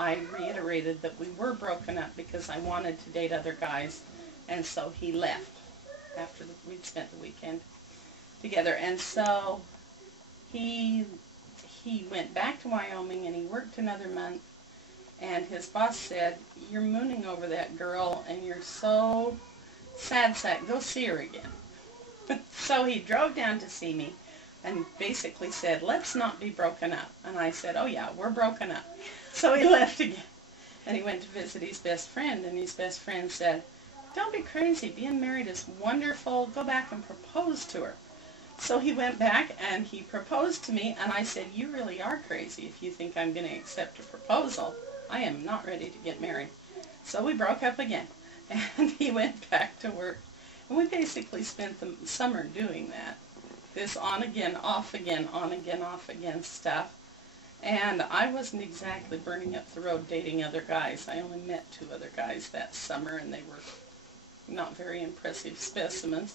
I reiterated that we were broken up because I wanted to date other guys, and so he left after we'd spent the weekend together. And so he went back to Wyoming, and he worked another month, and his boss said, "You're mooning over that girl, and you're so sad sack. Go see her again." So he drove down to see me and basically said, "Let's not be broken up." And I said, "Oh yeah, we're broken up." So he left again, and he went to visit his best friend, and his best friend said, "Don't be crazy. Being married is wonderful. Go back and propose to her." So he went back and he proposed to me, and I said, "You really are crazy if you think I'm going to accept a proposal. I am not ready to get married." So we broke up again, and he went back to work. And we basically spent the summer doing that. This on again, off again, on again, off again stuff. And I wasn't exactly burning up the road dating other guys. I only met 2 other guys that summer, and they were not very impressive specimens.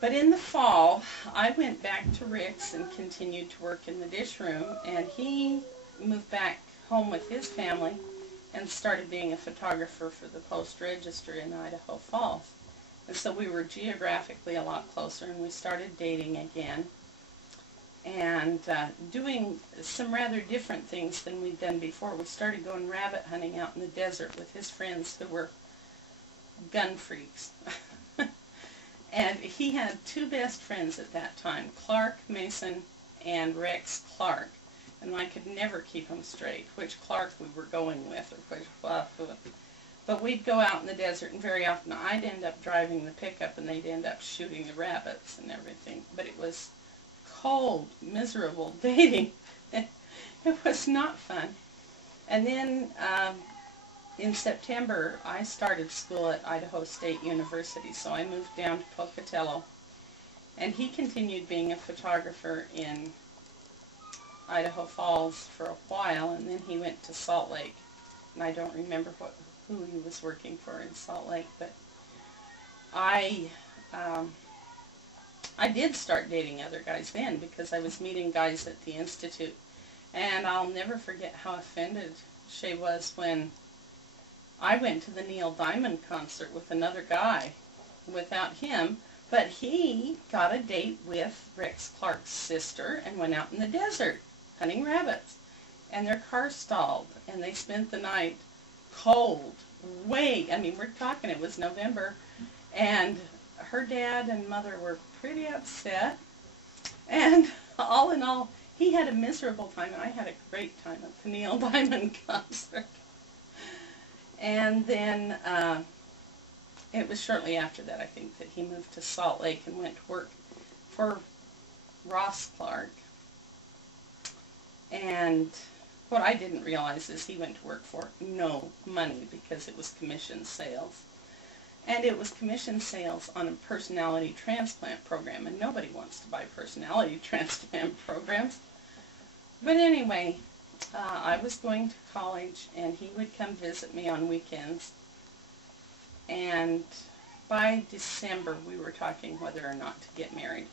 But in the fall, I went back to Rick's and continued to work in the dish room, and he moved back home with his family and started being a photographer for the Post-Register in Idaho Falls. And so we were geographically a lot closer, and we started dating again and doing some rather different things than we'd done before. We started going rabbit hunting out in the desert with his friends who were gun freaks. And he had 2 best friends at that time, Clark Mason and Rex Clark. And I could never keep them straight, which Clark we were going with, or which but we'd go out in the desert, and very often I'd end up driving the pickup, and they'd end up shooting the rabbits and everything. But it was cold, miserable dating. It was not fun. And then in September, I started school at Idaho State University, so I moved down to Pocatello. And he continued being a photographer in Idaho Falls for a while, and then he went to Salt Lake. And I don't remember who he was working for in Salt Lake, but I did start dating other guys then, because I was meeting guys at the Institute. And I'll never forget how offended Shay was when I went to the Neil Diamond concert with another guy without him, but he got a date with Rex Clark's sister and went out in the desert hunting rabbits. And their car stalled, and they spent the night cold, I mean, we're talking, it was November, and her dad and mother were pretty upset, and all in all, he had a miserable time, and I had a great time at the Neil Diamond concert. And then it was shortly after that, I think, that he moved to Salt Lake and went to work for Ross Clark. And what I didn't realize is he went to work for no money, because it was commission sales. And it was commission sales on a personality transplant program, and nobody wants to buy personality transplant programs. But anyway, I was going to college, and he would come visit me on weekends. And by December, we were talking whether or not to get married.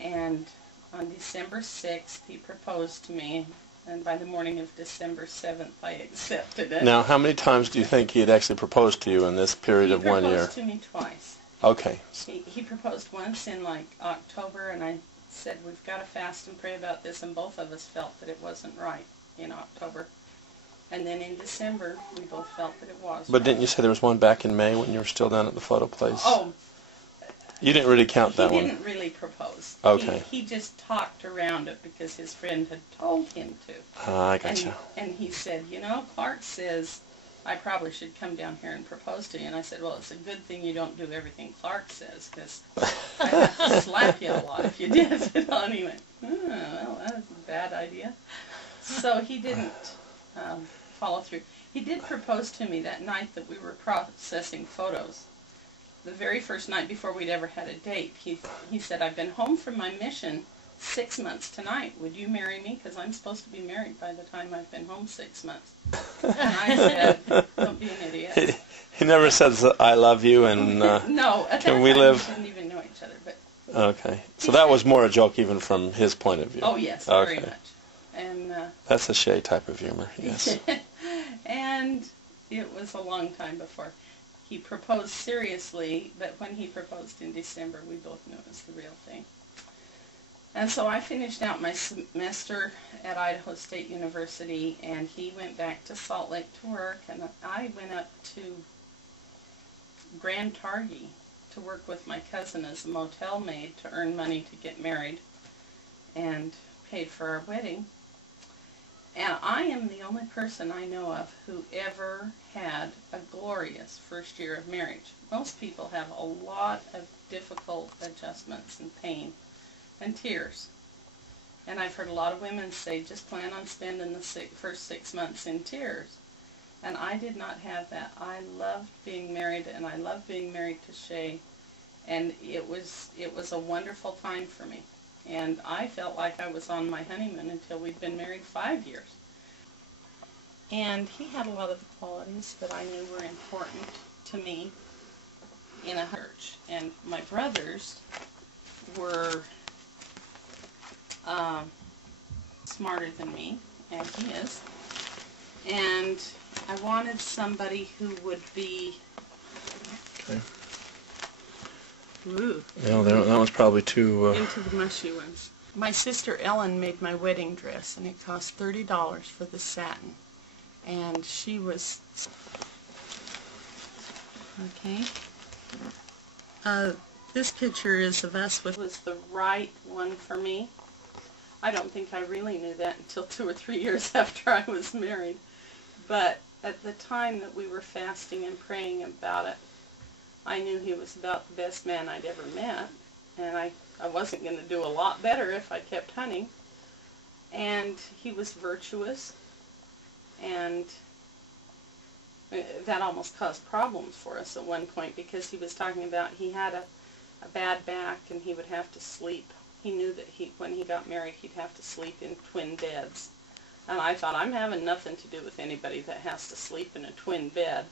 And on December 6th, he proposed to me, and by the morning of December 7th, I accepted it. Now, how many times do you think he had actually proposed to you in this period of 1 year? He proposed to me twice. Okay. He proposed once in, like, October, and I said, "We've got to fast and pray about this," and both of us felt that it wasn't right in October. And then in December, we both felt that it was But right. didn't you say there was one back in May when you were still down at the photo place? Oh. You didn't really count that one. He didn't really propose. Okay. He just talked around it because his friend had told him to. I gotcha. And he said, "You know, Clark says I probably should come down here and propose to you." And I said, "Well, it's a good thing you don't do everything Clark says, because I'd have to slap you a lot if you did." And he went, "Oh, well, that's a bad idea." So he didn't follow through. He did propose to me that night that we were processing photos. The very first night before we'd ever had a date, he said, "I've been home from my mission 6 months tonight. Would you marry me? Because I'm supposed to be married by the time I've been home 6 months." And I said, "Don't be an idiot." He never says, "I love you," and no, at can that we time live? we didn't even know each other. But okay. So that was more a joke even from his point of view. oh, yes, okay. very much. And That's a Shay type of humor, yes. and it was a long time before he proposed seriously, but when he proposed in December, we both knew it was the real thing. And so I finished out my semester at Idaho State University, and he went back to Salt Lake to work, and I went up to Grand Targhee to work with my cousin as a motel maid to earn money to get married, and paid for our wedding. And I am the only person I know of who ever had a glorious first year of marriage. Most people have a lot of difficult adjustments and pain and tears. And I've heard a lot of women say, just plan on spending the first 6 months in tears. And I did not have that. I loved being married, and I loved being married to Shay. And it was a wonderful time for me. And I felt like I was on my honeymoon until we'd been married 5 years. And he had a lot of the qualities that I knew were important to me in a church. And my brothers were smarter than me, and he is. And I wanted somebody who would be... Okay. Ooh. Yeah, that one's probably too... Into the mushy ones. My sister Ellen made my wedding dress, and it cost $30 for the satin. And she was... Okay. This picture is of us with... was the right one for me. I don't think I really knew that until 2 or 3 years after I was married. But at the time that we were fasting and praying about it, I knew he was about the best man I'd ever met, and I wasn't going to do a lot better if I kept hunting. And he was virtuous, and that almost caused problems for us at one point, because he was talking about he had a bad back and he would have to sleep. He knew that when he got married, he'd have to sleep in twin beds. And I thought, I'm having nothing to do with anybody that has to sleep in a twin bed.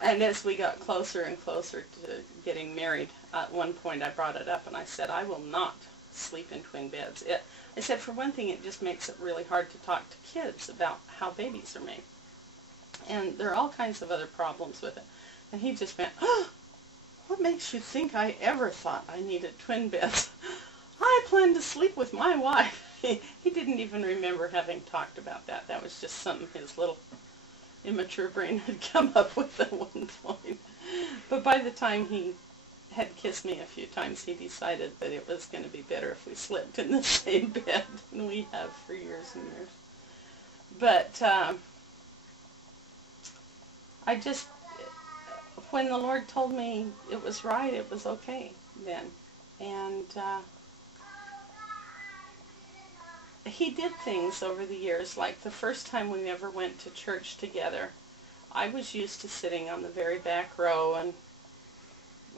And as we got closer and closer to getting married, at one point I brought it up and I said, I will not sleep in twin beds. I said, for one thing, it just makes it really hard to talk to kids about how babies are made. And there are all kinds of other problems with it. And he just went, oh, what makes you think I ever thought I needed twin beds? I plan to sleep with my wife. He didn't even remember having talked about that. That was just something his little immature brain had come up with at one point. But by the time he had kissed me a few times, he decided that it was going to be better if we slept in the same bed than we have for years and years. But I just, when the Lord told me it was right, it was okay then. And he did things over the years, like the first time we ever went to church together. I was used to sitting on the very back row and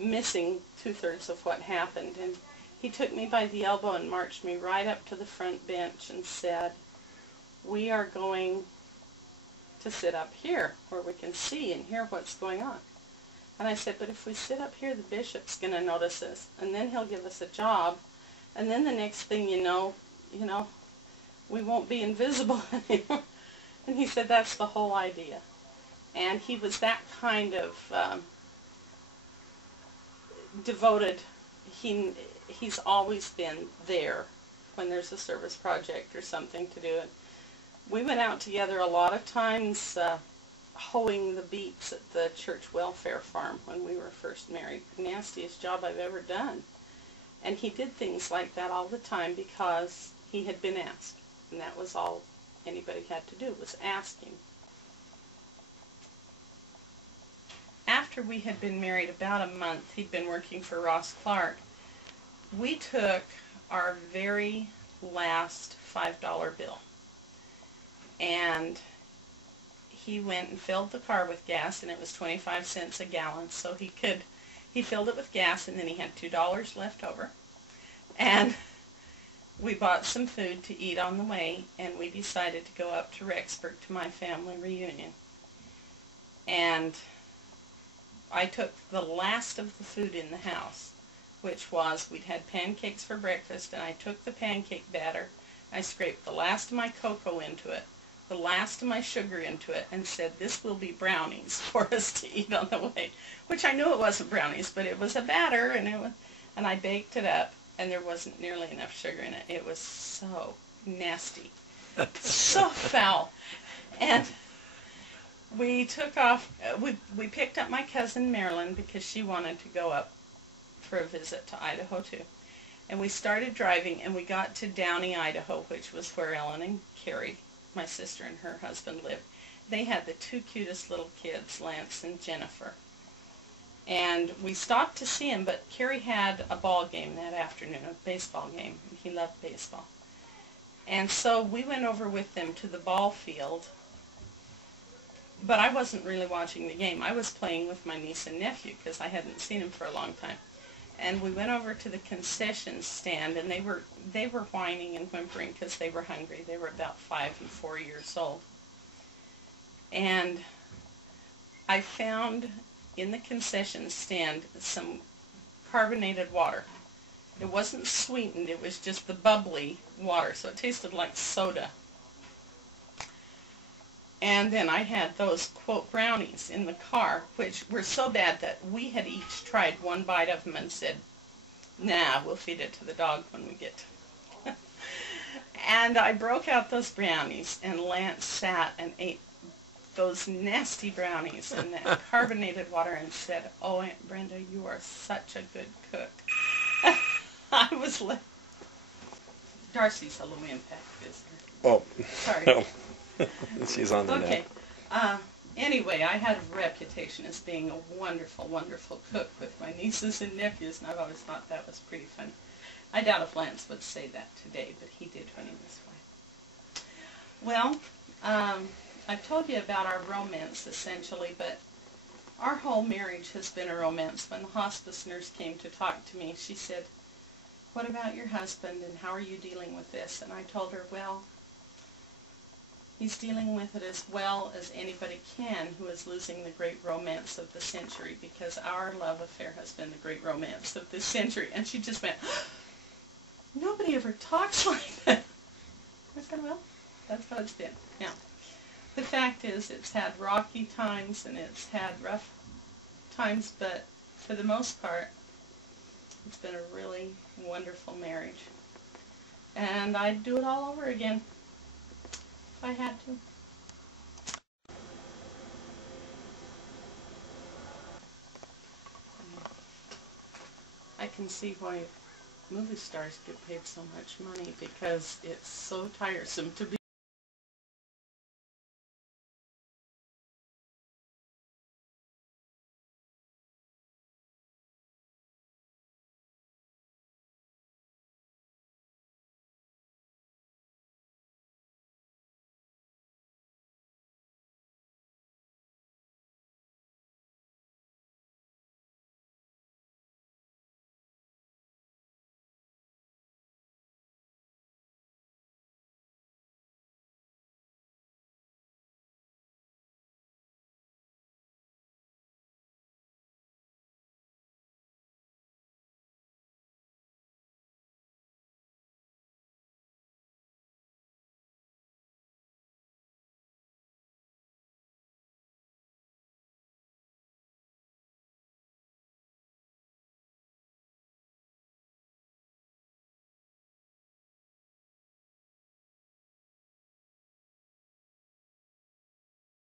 missing 2/3 of what happened. And he took me by the elbow and marched me right up to the front bench and said, we are going to sit up here where we can see and hear what's going on. And I said, but if we sit up here, the bishop's going to notice us, and then he'll give us a job, and then the next thing you know, we won't be invisible anymore. And he said, that's the whole idea. And he was that kind of devoted. He's always been there when there's a service project or something to do. And we went out together a lot of times hoeing the beets at the church welfare farm when we were first married. Nastiest job I've ever done. And he did things like that all the time because he had been asked. And that was all anybody had to do, was ask him. After we had been married about a month, he'd been working for Ross Clark. We took our very last $5 bill, and he went and filled the car with gas, and it was 25 cents a gallon, so he filled it with gas, and then he had $2 left over. And we bought some food to eat on the way, and we decided to go up to Rexburg to my family reunion. And I took the last of the food in the house, which was, we'd had pancakes for breakfast, and I took the pancake batter I scraped the last of my cocoa into it, the last of my sugar into it, and said, this will be brownies for us to eat on the way. Which I knew it wasn't brownies, but it was a batter, and I baked it up, and there wasn't nearly enough sugar in it. It was so nasty, so foul. And we took off, we picked up my cousin Marilyn because she wanted to go up for a visit to Idaho too. And we started driving, and we got to Downey, Idaho, which was where Ellen and Carrie, my sister and her husband, lived. They had the two cutest little kids, Lance and Jennifer. And we stopped to see him, but Carrie had a ball game that afternoon, a baseball game. He loved baseball. And so we went over with them to the ball field. But I wasn't really watching the game. I was playing with my niece and nephew because I hadn't seen him for a long time. And we went over to the concession stand, and they were whining and whimpering because they were hungry. They were about 5 and 4 years old. And I found in the concession stand some carbonated water. It wasn't sweetened, it was just the bubbly water, so it tasted like soda. And then I had those, quote, brownies in the car, which were so bad that we had each tried one bite of them and said, nah, we'll feed it to the dog when we get to it. And I broke out those brownies, and Lance sat and ate those nasty brownies in that carbonated water and said, oh, Aunt Brenda, you are such a good cook. I was like, Darcy's a low impact visitor. Oh, sorry. No. She's on the Okay. net. Anyway, I had a reputation as being a wonderful, wonderful cook with my nieces and nephews, and I've always thought that was pretty funny. I doubt if Lance would say that today, but he did when he was 5. Well, I've told you about our romance, essentially, but our whole marriage has been a romance. When the hospice nurse came to talk to me, she said, what about your husband, and how are you dealing with this? And I told her, well, he's dealing with it as well as anybody can who is losing the great romance of the century, because our love affair has been the great romance of this century. And she just went, nobody ever talks like that. I said, well, that's how it's been. Now, the fact is, it's had rocky times and it's had rough times, but for the most part, it's been a really wonderful marriage. And I'd do it all over again if I had to. I can see why movie stars get paid so much money, because it's so tiresome to be